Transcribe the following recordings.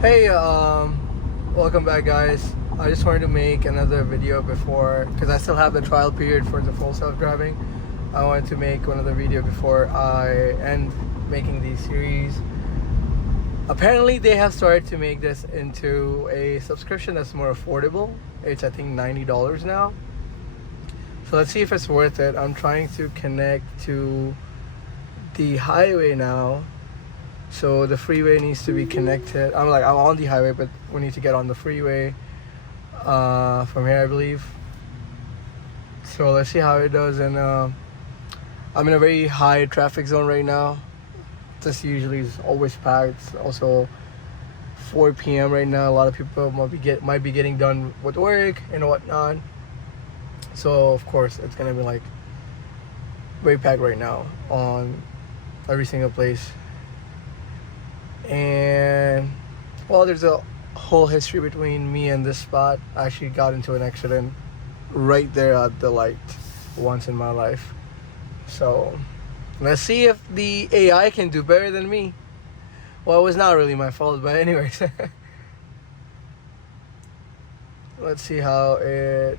Hey, welcome back, guys. I just wanted to make another video before, because I still have the trial period for the full self-driving. I wanted to make another video before I end making these series. Apparently, they have started to make this into a subscription that's more affordable. It's, I think, $90 now. So let's see if it's worth it. I'm trying to connect to the highway now. So the freeway needs to be connected. I'm on the highway, but we need to get on the freeway from here, I believe. So let's see how it does. And I'm in a very high traffic zone right now. This usually is always packed. It's also 4 p.m. right now. A lot of people might be getting done with work and whatnot. So of course it's gonna be like very packed right now on every single place. And well, there's a whole history between me and this spot. I actually got into an accident right there at the light once in my life. So let's see if the AI can do better than me. Well, it was not really my fault, but anyways. Let's see how it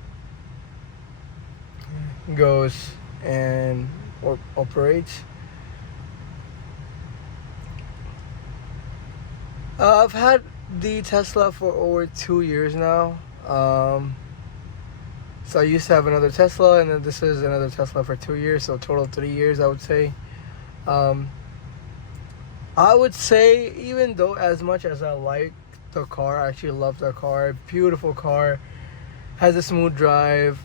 goes and operates. I've had the Tesla for over 2 years now. So I used to have another Tesla, and then this is another Tesla for 2 years, so total 3 years, I would say. I would say, even though as much as I like the car, I actually love the car, beautiful car, has a smooth drive,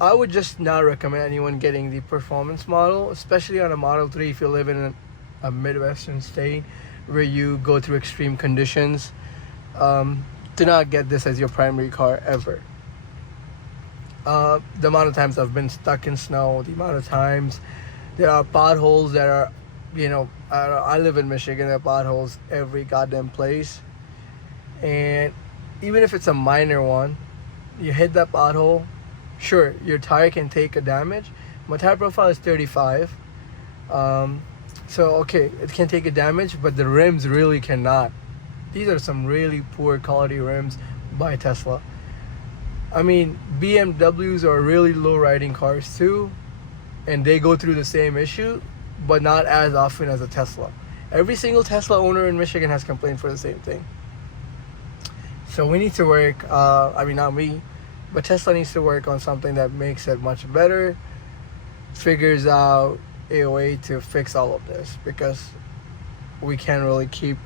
I would just not recommend anyone getting the performance model, especially on a Model 3 if you live in a Midwestern state where you go through extreme conditions. Do not get this as your primary car ever. The amount of times I've been stuck in snow, the amount of times there are potholes that are, I live in Michigan, there are potholes every goddamn place. And even if it's a minor one, you hit that pothole, sure, your tire can take a damage. My tire profile is 35. So, okay, it can take a damage, but the rims really cannot. These are some really poor quality rims by Tesla. I mean, BMWs are really low riding cars too, and they go through the same issue, but not as often as a Tesla. Every single Tesla owner in Michigan has complained for the same thing. So we need to work, not me, but Tesla needs to work on something that makes it much better, figures out a way to fix all of this, because we can't really keep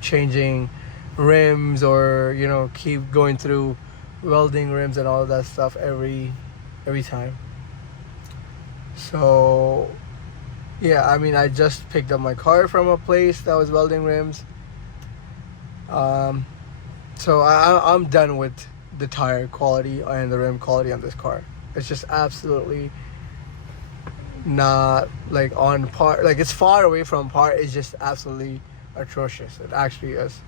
changing rims or keep going through welding rims and all of that stuff every time. So yeah, I just picked up my car from a place that was welding rims. So I'm done with the tire quality and the rim quality on this car. It's just absolutely not like on par. Like, it's far away from par. It's just absolutely atrocious. It actually is.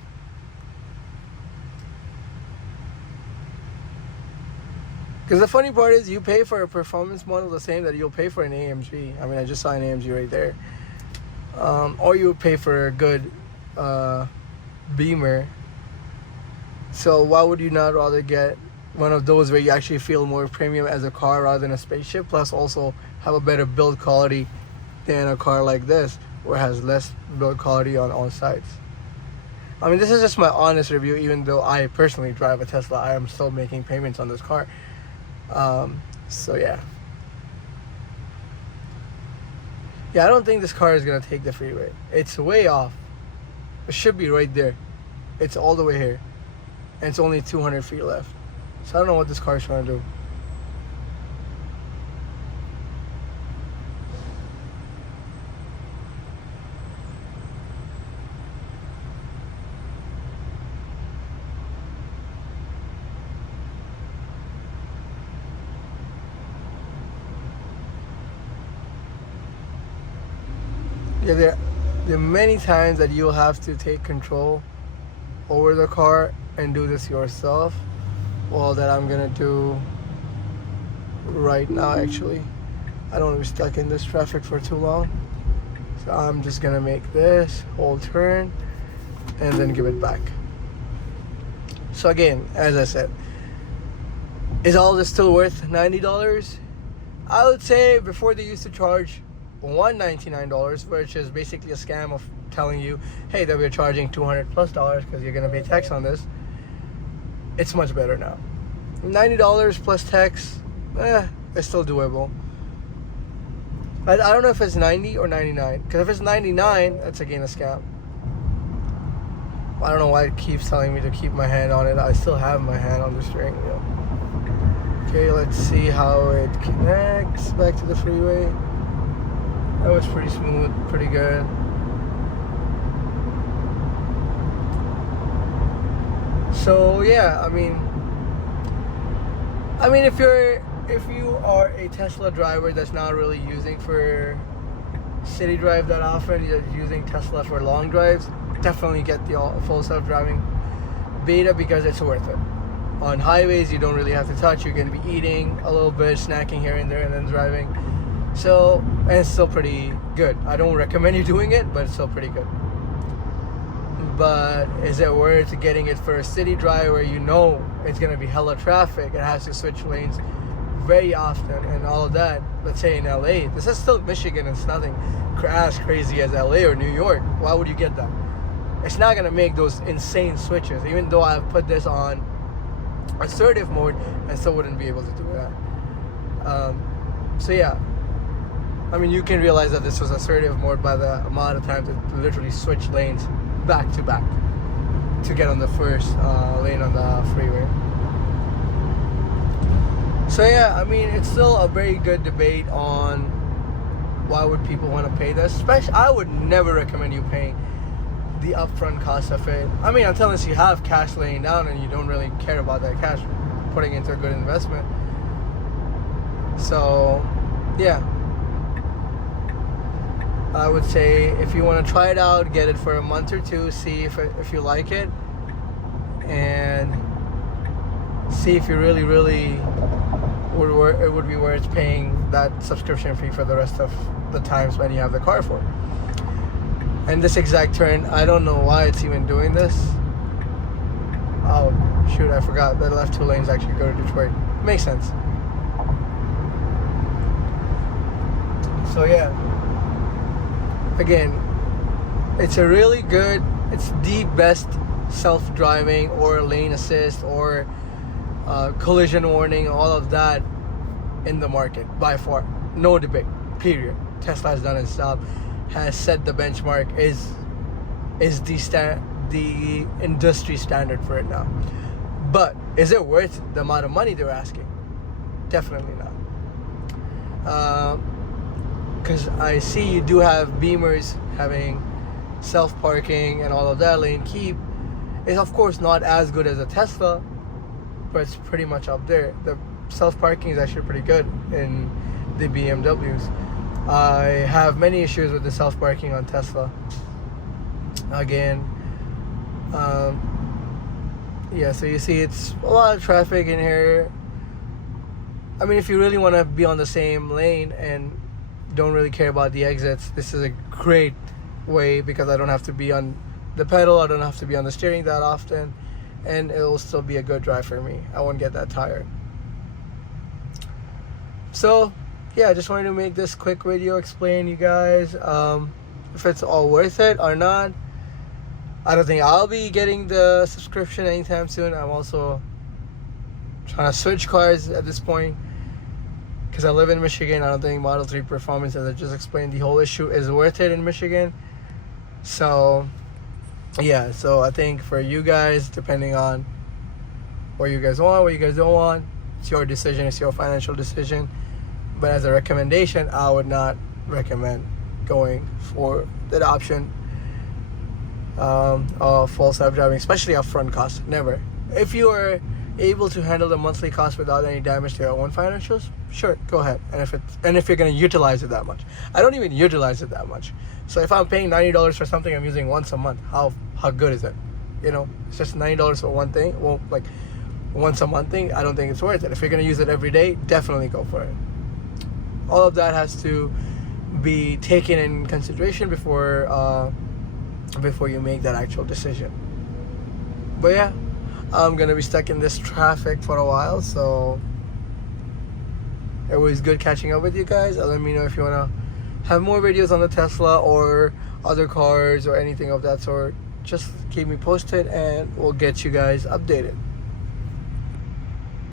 Because the funny part is, you pay for a performance model the same that you'll pay for an AMG. I just saw an AMG right there. Or you would pay for a good Beamer. So why would you not rather get one of those where you actually feel more premium as a car rather than a spaceship, plus also have a better build quality than a car like this, where it has less build quality on all sides? This is just my honest review. Even though I personally drive a Tesla, I am still making payments on this car. So yeah, I don't think this car is gonna take the freeway. It's way off. It should be right there. It's all the way here, and it's only 200 feet left. So I don't know what this car is trying to do. Yeah, there are many times that you'll have to take control over the car and do this yourself. Well, that I'm gonna do right now, actually. I don't want to be stuck in this traffic for too long. So I'm just gonna make this whole turn and then give it back. So again, as I said, is all this still worth $90? I would say before they used to charge $199, which is basically a scam of telling you, hey, that we're charging $200+ because you're gonna pay tax on this. It's much better now. $90 plus tax, it's still doable. I don't know if it's 90 or 99, because if it's 99, that's again a scam. I don't know why it keeps telling me to keep my hand on it. I still have my hand on the steering wheel. Okay, let's see how it connects back to the freeway. That was pretty smooth, pretty good. So yeah, I mean if you are a Tesla driver that's not really using for city drive that often, you're using Tesla for long drives, definitely get the full self-driving beta because it's worth it. On highways, you don't really have to touch. You're going to be eating a little bit, snacking here and there, and then driving. So, and it's still pretty good. I don't recommend you doing it, but it's still pretty good. But is it worth getting it for a city drive where you know it's going to be hella traffic, it has to switch lanes very often and all of that? Let's say in LA, this is still Michigan, it's nothing as crazy as LA or New York. Why would you get that? It's not going to make those insane switches. Even though I've put this on assertive mode, I still wouldn't be able to do that. So yeah, I mean, you can realize that this was assertive mode by the amount of times it literally switched lanes back to back to get on the first lane on the freeway. So yeah, I mean, it's still a very good debate on why would people want to pay this. Especially, I would never recommend you paying the upfront cost of it. I mean, unless you have cash laying down and you don't really care about that cash putting into a good investment. So yeah, I would say if you want to try it out, get it for a month or two, see if you like it, and see if you really it would be worth paying that subscription fee for the rest of the times when you have the car for. And this exact turn, I don't know why it's even doing this. Oh shoot, I forgot the left two lanes actually go to Detroit. Makes sense. So yeah, again, it's a really good, it's the best self-driving or lane assist or collision warning, all of that in the market by far. No debate, period. Tesla has done its job, has set the benchmark, is the industry standard for it now. But is it worth the amount of money they're asking? Definitely not. Because I see you do have Beamers having self-parking and all of that. Lane keep is of course not as good as a Tesla, but it's pretty much up there. The self-parking is actually pretty good in the BMWs. I have many issues with the self-parking on Tesla. Again, yeah, so you see it's a lot of traffic in here. I mean, if you really want to be on the same lane and don't really care about the exits, this is a great way because I don't have to be on the pedal, I don't have to be on the steering that often, and it'll still be a good drive for me. I won't get that tired. So yeah, I just wanted to make this quick video explain you guys if it's all worth it or not. I don't think I'll be getting the subscription anytime soon. I'm also trying to switch cars at this point because I live in Michigan. I don't think Model 3 performance, as I just explained, the whole issue is worth it in Michigan. So yeah, so I think for you guys, depending on what you guys want, what you guys don't want, it's your decision, it's your financial decision. But as a recommendation, I would not recommend going for that option of full self-driving, especially upfront costs. Never. If you are able to handle the monthly cost without any damage to your own financials, sure, go ahead. And if you're going to utilize it that much, I don't even utilize it that much. So if I'm paying $90 for something I'm using once a month, how good is it? You know, it's just $90 for one thing. Well, like once a month thing, I don't think it's worth it. If you're going to use it every day, definitely go for it. All of that has to be taken in consideration before before you make that actual decision. But yeah, I'm gonna be stuck in this traffic for a while, so it was good catching up with you guys. Let me know if you wanna have more videos on the Tesla or other cars or anything of that sort. Just keep me posted and we'll get you guys updated.